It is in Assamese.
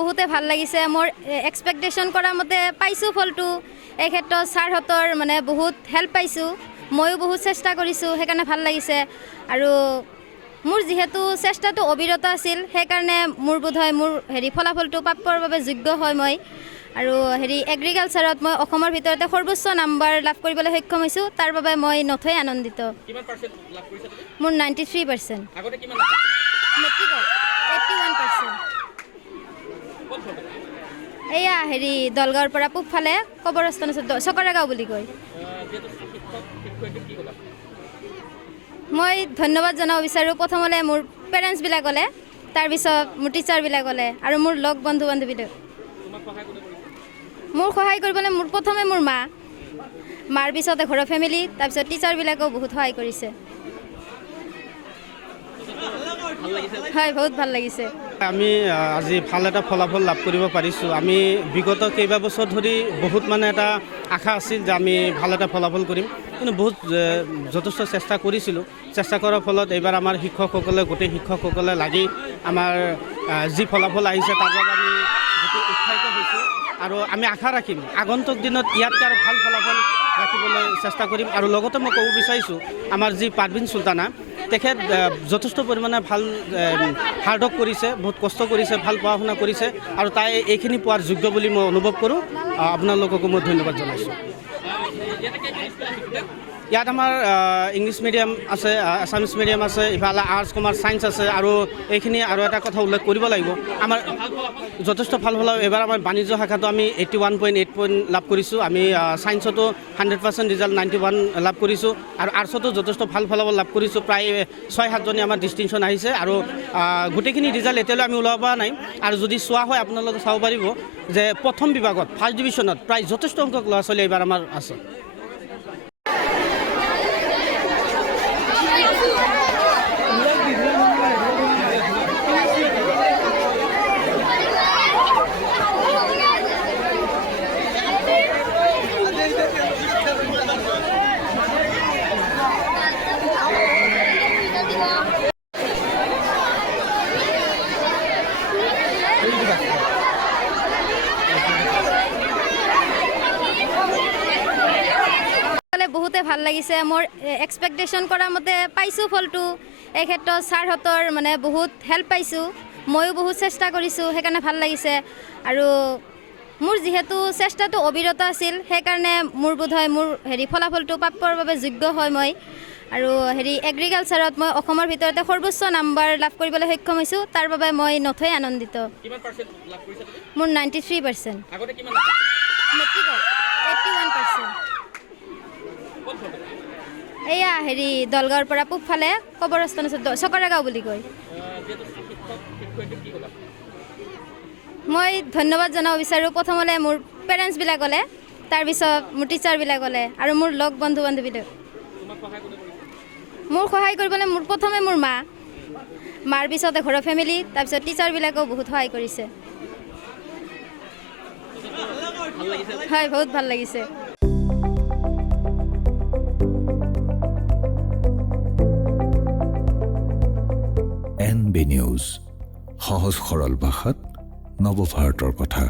বহুতে ভাল লাগিছে মোৰ এক্সপেক্টেশন কৰা মতে পাইছোঁ ফলটো এই ক্ষেত্ৰত ছাৰহঁতৰ মানে বহুত হেল্প পাইছোঁ ময়ো বহুত চেষ্টা কৰিছোঁ সেইকাৰণে ভাল লাগিছে আৰু মোৰ যিহেতু চেষ্টাটো অবিৰত আছিল সেইকাৰণে মোৰ বোধহয় মোৰ ফলাফলটো প্ৰাপ্যৰ বাবে যোগ্য হয় মই আৰু এগ্ৰিকালচাৰত মই অসমৰ ভিতৰতে সৰ্বোচ্চ নাম্বাৰ লাভ কৰিবলৈ সক্ষম হৈছোঁ তাৰ বাবে মই নথৈ আনন্দিত কিমান পাৰ্চেন্ট লাভ কৰিছা তুমি মোৰ 93% আগতে কিমান লাভ কৰিছা মেট্ৰিকত 81% ক'ত হ'ল এয়া দলগাঁৱৰ পৰা পূবফালে কবৰস্থান আছে চকৰাগাঁও বুলি কয় যেহেতু শিক্ষক শিক্ষয়িত্ৰী কি ক'লা মই ধন্যবাদ জনাব বিচাৰোঁ প্ৰথমতে মোৰ পেৰেণ্টছবিলাকলে তাৰপিছত মোৰ টিচাৰবিলাকলে আৰু মোৰ লগ বন্ধু বান্ধৱীলৈ তোমাক সহায় কোনে কৰিছে মোৰ সহায় কৰিবলৈ মোৰ প্ৰথমে মোৰ মাৰ পিছতে ঘৰৰ ফেমিলি তাৰপিছত টিচাৰবিলাকেও বহুত সহায় কৰিছে ভাল লাগিছে হয় বহুত ভাল লাগিছে আমি আজি ভাল এটা ফলাফল লাভ কৰিব পাৰিছোঁ আমি বিগত কেইবা বছৰ ধৰি বহুত মানে এটা আশা আছিল যে আমি ভাল এটা ফলাফল কৰিম কিন্তু বহুত যথেষ্ট চেষ্টা কৰিছিলোঁ চেষ্টা কৰাৰ ফলত এইবাৰ আমাৰ শিক্ষকসকলে গোটেই শিক্ষকসকলে লাগি আমাৰ যি ফলাফল আহিছে তাৰ বাবে আমি গোটেই উৎসাহিত হৈছোঁ আৰু আমি আশা ৰাখিম আগন্তুক দিনত ইয়াতকৈ আৰু ভাল ফলাফল ৰাখিবলৈ চেষ্টা কৰিম আৰু লগতে মই ক'ব বিচাৰিছোঁ আমাৰ যি পাৰভিন চুলতানা তেখেত যথেষ্ট পৰিমাণে ভাল হাৰ্ড ৱৰ্ক কৰিছে বহুত কষ্ট কৰিছে ভাল পঢ়া শুনা কৰিছে আৰু তাই এইখিনি পোৱাৰ যোগ্য বুলি মই অনুভৱ কৰোঁ আপোনালোককো মই ধন্যবাদ জনাইছোঁ ইয়াত আমাৰ ইংলিছ মিডিয়াম আছে আছামিছ মিডিয়াম আছে ইফালে আৰ্টছ কমাৰ্চ ছায়েন্স আছে আৰু এইখিনি আৰু এটা কথা উল্লেখ কৰিব লাগিব আমাৰ যথেষ্ট ভাল ফলাফল এইবাৰ আমাৰ বাণিজ্য শাখাটো আমি 81.8 পইণ্ট লাভ কৰিছোঁ আমি ছায়েন্সতো 100% ৰিজাল্ট 91 লাভ কৰিছোঁ আৰু আৰ্টছতো যথেষ্ট ভাল ফলাফল লাভ কৰিছোঁ প্ৰায় 6-7জনী আমাৰ ডিষ্টিংশ্যন আহিছে আৰু গোটেইখিনি ৰিজাল্ট এতিয়ালৈ আমি ওলাব পৰা নাই আৰু যদি চোৱা হয় আপোনালোকে চাব পাৰিব যে প্ৰথম বিভাগত ফাৰ্ষ্ট ডিভিশ্যনত প্ৰায় যথেষ্ট সংখ্যক ল'ৰা ছোৱালী এইবাৰ আমাৰ আছে বহুতে ভাল লাগিছে মোৰ এক্সপেক্টেশন কৰা মতে পাইছোঁ ফলটো এই ক্ষেত্ৰত ছাৰহঁতৰ মানে বহুত হেল্প পাইছোঁ ময়ো বহুত চেষ্টা কৰিছোঁ সেইকাৰণে ভাল লাগিছে আৰু মোৰ যিহেতু চেষ্টাটো অবিৰত আছিল সেইকাৰণে মোৰ বোধহয় মোৰ ফলাফলটো প্ৰাপ্যৰ বাবে যোগ্য হয় মই আৰু এগ্ৰিকালচাৰত মই অসমৰ ভিতৰতে সৰ্বোচ্চ নাম্বাৰ লাভ কৰিবলৈ সক্ষম হৈছোঁ তাৰ বাবে মই নথৈ আনন্দিত কিমান পাৰ্চেন্ট লাভ কৰিছা তুমি মোৰ 93% আগতে কিমান লাভ কৰিছা মেট্ৰিকত 81% ক'ত হ'ল এয়া দলগাঁৱৰ পৰা পূবফালে কবৰস্থান আছে চকৰাগাঁও বুলি কয় যেহেতু শিক্ষক শিক্ষয়িত্ৰী কি ক'লা মই ধন্যবাদ জনাব বিচাৰোঁ প্ৰথমতে মোৰ পেৰেণ্টছবিলাকলে তাৰপিছত মোৰ টিচাৰবিলাকলে আৰু মোৰ লগ বন্ধু বান্ধৱীলৈ তোমাক সহায় কোনে কৰিছে মোৰ সহায় কৰিবলৈ মোৰ প্ৰথমে মোৰ মাৰ পিছতে ঘৰৰ ফেমিলি তাৰপিছত টিচাৰবিলাকেও বহুত সহায় কৰিছে ভাল লাগিছে হয় বহুত ভাল লাগিছে NB নিউজ সহজ সৰল ভাষাত নৱভাৰতৰ কথা।